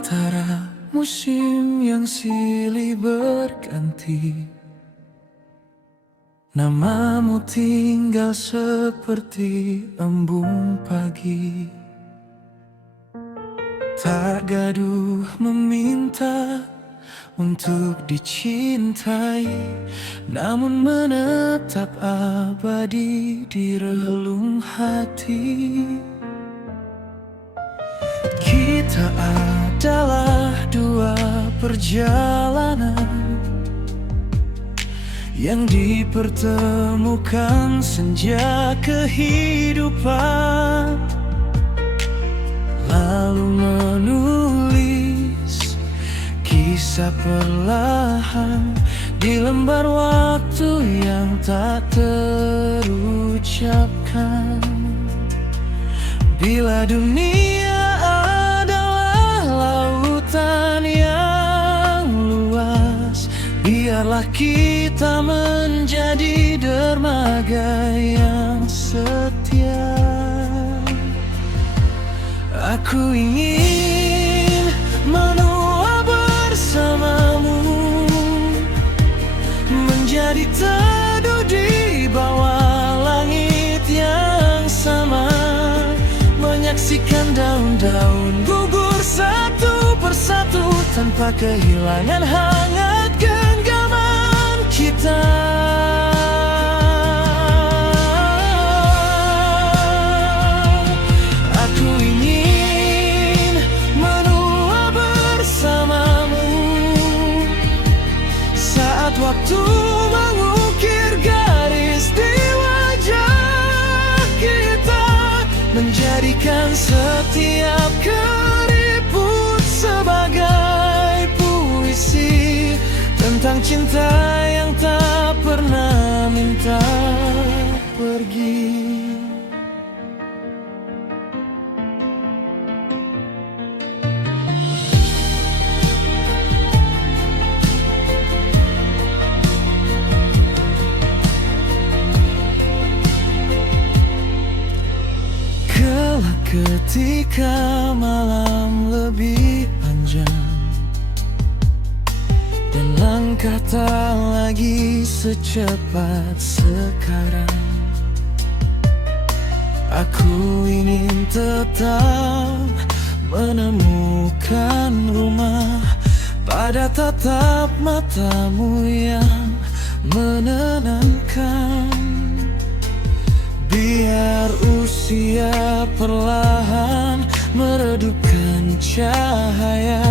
antara musim yang silih berganti. Namamu tinggal seperti embun pagi, tak gaduh meminta untuk dicintai, namun menetap abadi di relung hati. Kita adalah dua perjalanan yang dipertemukan senja kehidupan, lalu menulis kisah perlahan di lembar waktu yang tak terucapkan. Bila dunia adalah lautan yang luas, biarlah kita menjadi dermaga yang setia. Aku ingin menua bersamamu, menjadi teduh di bawah langit yang sama, menyaksikan daun-daun gugur satu persatu tanpa kehilangan hangat genggaman kita. Aku ingin menua bersamamu saat waktu mengukir garis di wajah kita, menjadikan setiap keriput sebagai puisi tentang cinta yang tak pernah minta pergi. Ketika malam lebih panjang dan langkah tak lagi secepat sekarang, aku ingin tetap menemukan rumah pada tatap matamu yang menenangkan. Biar usia perlahan meredupkan cahaya,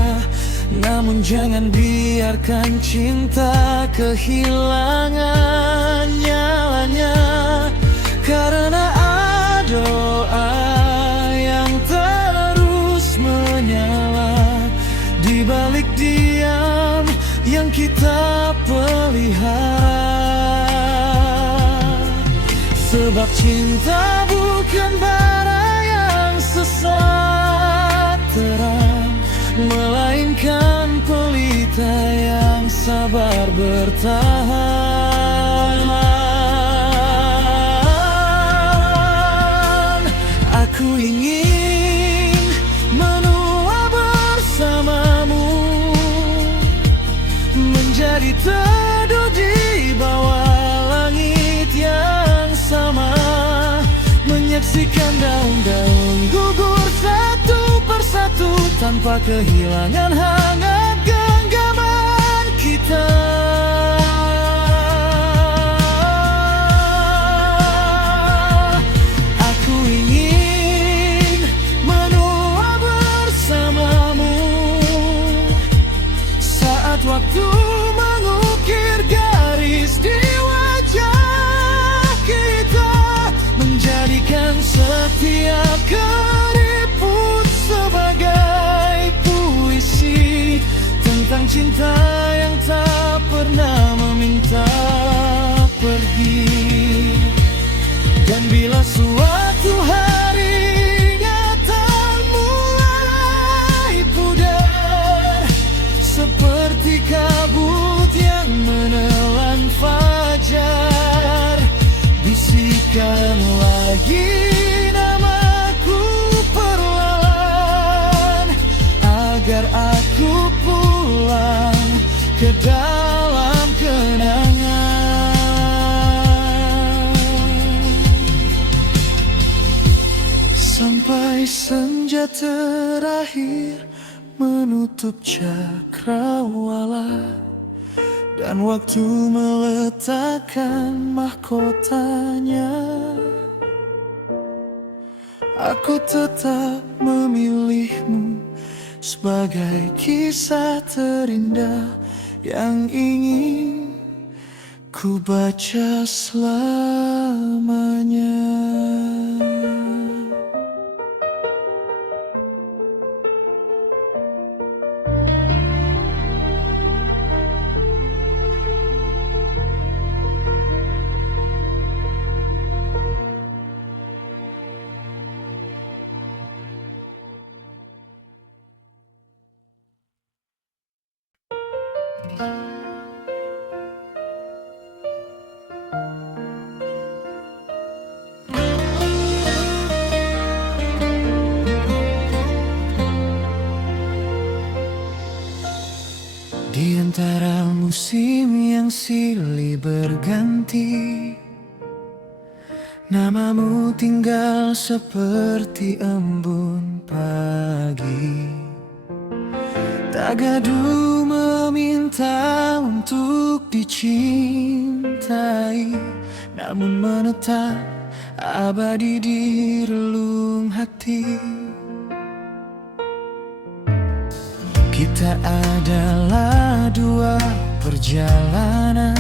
namun jangan biarkan cinta kehilangan nyalanya. Karena ada doa yang terus menyala di balik diam yang kita pelihara. Sebab cinta bukan bara yang sesat terang, melainkan pelita yang sabar bertahan. Aku ingin menua bersamamu, menjadi teduh di bawah langit yang sama, menyaksikan daun-daun gugur satu persatu tanpa kehilangan hangat genggaman kita. Aku ingin menua bersamamu saat waktu mengukir garis di setiap keriput sebagai puisi tentang cinta yang tak pernah meminta pergi. Dan bila suatu hari ingatan mulai pudar seperti kabut yang menelan fajar, bisikan lagi namaku perlahan agar aku pulang ke dalam kenangan. Sampai senja terakhir menutup cakrawala, dan waktu meletakkan mahkotanya, aku tetap memilihmu sebagai kisah terindah yang ingin ku baca selamanya. Di antara musim yang silih berganti, namamu tinggal seperti embun pagi. Tak gaduh meminta untuk dicintai, namun menetap abadi di relung hati. Kita adalah dua perjalanan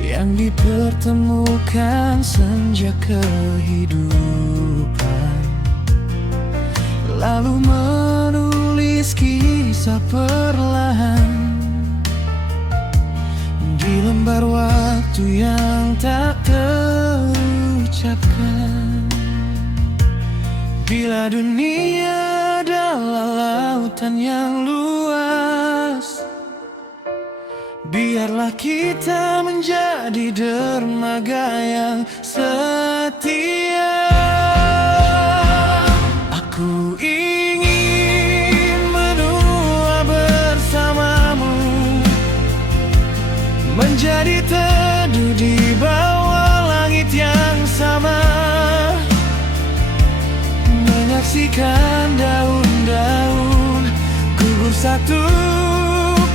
yang dipertemukan senja kehidupan, lalu menulis kisah perlahan di lembar waktu yang tak terucapkan. Bila dunia adalah lautan yang luas, biarlah kita menjadi dermaga yang setia. Aku ingin menua bersamamu, menjadi teduh di bawah langit yang sama, menyaksikan daun-daun gugur satu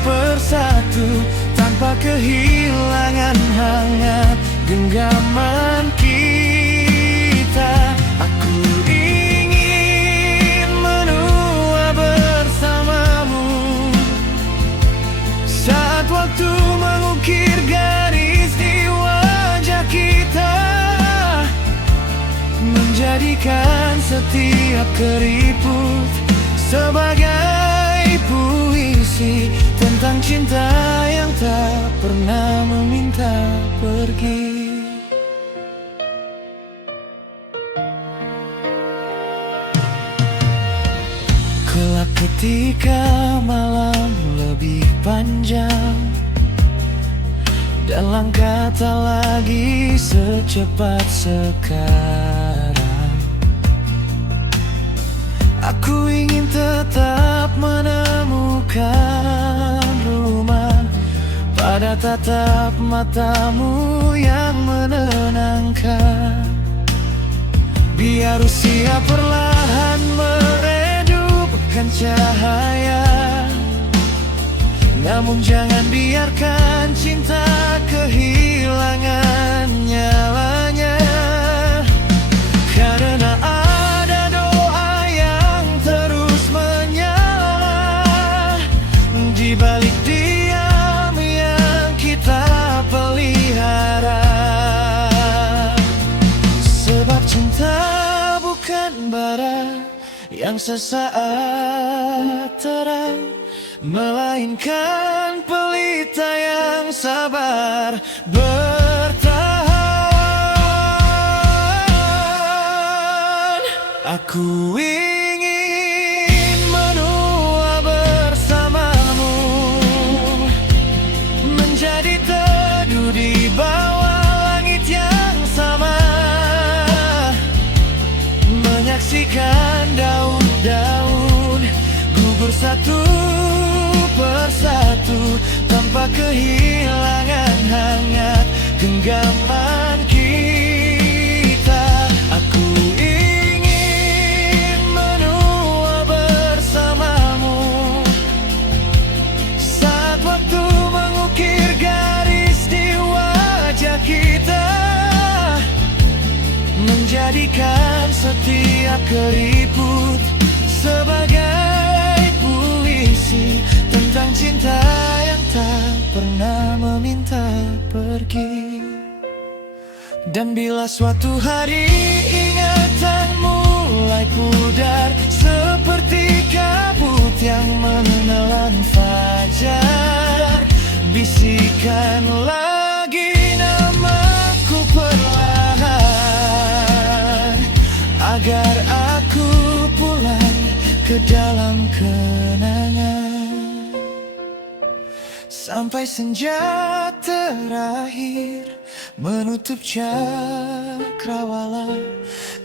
persatu tanpa kehilangan hangat genggaman kita. Aku ingin menua bersamamu saat waktu mengukir garis di wajah kita, menjadikan setiap keriput sebagai puisi tentang cinta yang tak pernah meminta pergi. Kelak ketika malam lebih panjang dan langkah tak lagi secepat sekarang, aku ingin tetap menemukan rumah pada tatap matamu yang menenangkan. Biar usia perlahan meredupkan cahaya, namun jangan biarkan cinta kehilangan nyalanya. Karena ada doa yang terus menyala di balik diam yang kita pelihara. Sebab cinta bukan bara yang sesaat terang, melainkan pelita yang sabar bertahan. Aku ingin menua bersamamu, menjadi teduh di bawah langit yang sama, menyaksikan daun-daun bersatu persatu tanpa kehilangan hangat genggaman kita. Aku ingin menua bersamamu saat waktu mengukir garis di wajah kita, menjadikan setiap keriput sebagai puisi tentang cinta yang tak pernah meminta pergi. Dan bila suatu hari ingatan mulai pudar seperti kabut yang menelan fajar, bisikan lagi namaku perlahan agar aku pulang ke dalam kenangan. Sampai senja terakhir menutup cakrawala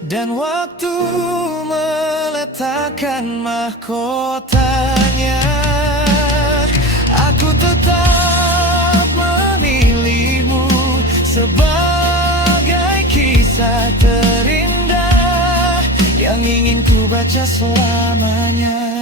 dan waktu meletakkan mahkotanya, aku tetap memilihmu sebagai kisah terindah yang ingin ku baca selamanya.